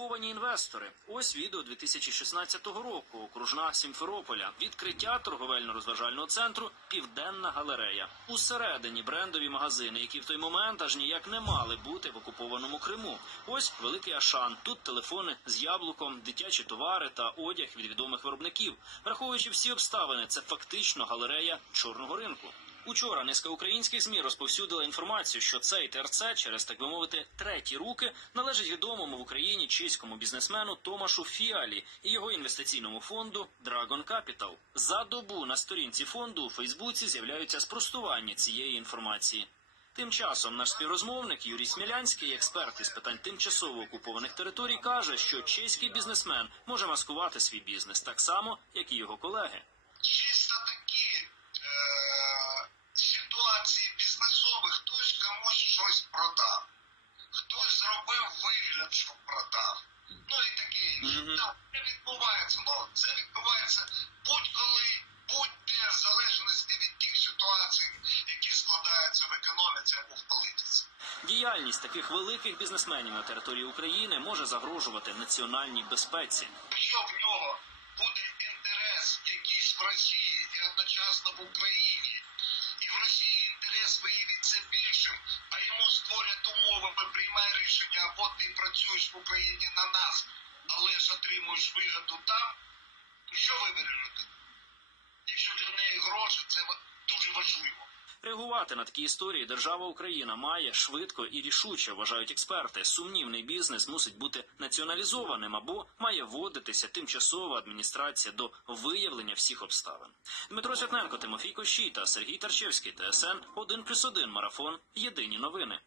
Ризиковані інвестори. Ось відео 2016 року. Окружна Сімферополя. Відкриття торговельно-розважального центру Південна галерея. Усередині брендові магазини, які в той момент аж ніяк не мали бути в окупованому Криму. Ось великий Ашан. Тут телефони з яблуком, дитячі товари та одяг від відомих виробників. Враховуючи всі обставини, це фактично галерея чорного ринку. Учора низка українських змі розповсюдила інформацію, що цей ТРЦ через так би мовити треті руки належить відомому в Україні чеському бізнесмену Томашу Фіалі і його інвестиційному фонду Dragon Capital. За добу на сторінці фонду у Фейсбуці з'являються спростування цієї інформації. Тим часом наш співрозмовник Юрій Смілянський, експерт із питань тимчасово окупованих територій, каже, що чеський бізнесмен може маскувати свій бізнес так само, як і його колеги. Щось продав, хтось зробив вигляд, що продав. Ну і таке інше. Так, це відбувається. Ну, це відбувається будь-коли, будь-де, в залежності від тих ситуацій, які складаються в економіці або в політиці. Діяльність таких великих бізнесменів на території України може загрожувати національній безпеці. Якщо в нього буде інтерес якийсь в Росії і одночасно в Україні, і в Росії інтерес виявиться більшим, йому створять умови, приймає рішення, або ти працюєш в Україні на нас, але ж отримуєш вигоду там, то що вибере людина? Якщо для неї гроші, це дуже важливо. Реагувати на такі історії держава Україна має швидко і рішуче, вважають експерти. Сумнівний бізнес мусить бути націоналізованим або має вводитися тимчасова адміністрація до виявлення всіх обставин. Дмитро Святненко, Тимофій Кощій та Сергій Тарчевський, ТСН 1+,1 марафон. Єдині новини.